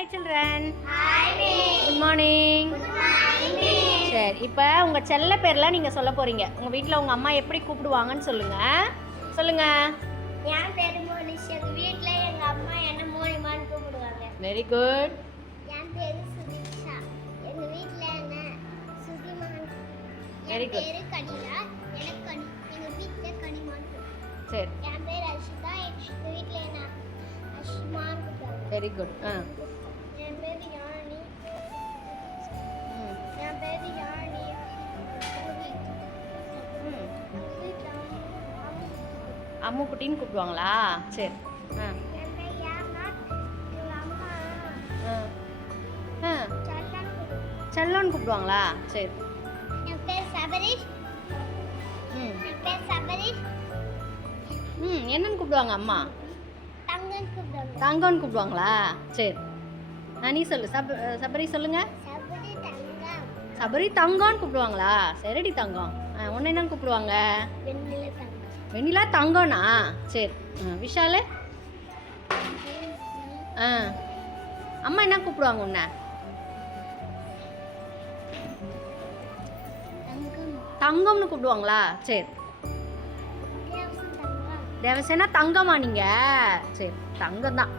Hi children good morning சரி இப்போ உங்கள் செல்ல பேரில் நீங்கள் சொல்ல போகிறீங்க உங்கள் வீட்டில் உங்கள் அம்மா எப்படி கூப்பிடுவாங்கன்னு சொல்லுங்கள் சொல்லுங்கள் என் பேர் மோனிஷ் எங்கள் வீட்டில் எங்கள் அம்மா என்ன மோனிமான்னு கூப்பிடுவாங்க வெரி குட் என் பேர் சுதிஷா எங்கள் வீட்டில் என்ன சுதிமான் வெரி குட் பேர் கனிலா எனக்கு கனி எங்கள் வீட்டில் கனிமான் சரி என் பேர் அஷிதா எங்கள் வீட்டில் என்ன அஷிமான் வெரி குட் ஆ Amu kubin kupuang lah, cer. Yang kayaknya lah, cer. Yang pesaberi? Yang pesaberi? Hmm. Yang hmm. neng hmm. kupuang ama? Tanggon kupuang. Tanggon kupuang lah, cer. Nanti solo saberi solo nggak? tanggon. Saberi tanggon kupuang lah, si ready tanggon. Ah, mana neng kupuang ya? வெண்ணிலா தங்கம்னா சரி விஷால் ஆ அம்மா என்ன கூப்பிடுவாங்க உன்னை தங்கம்னு கூப்பிடுவாங்களா சரி தேவசேனா தங்கமா நீங்கள் சரி தங்கம் தான்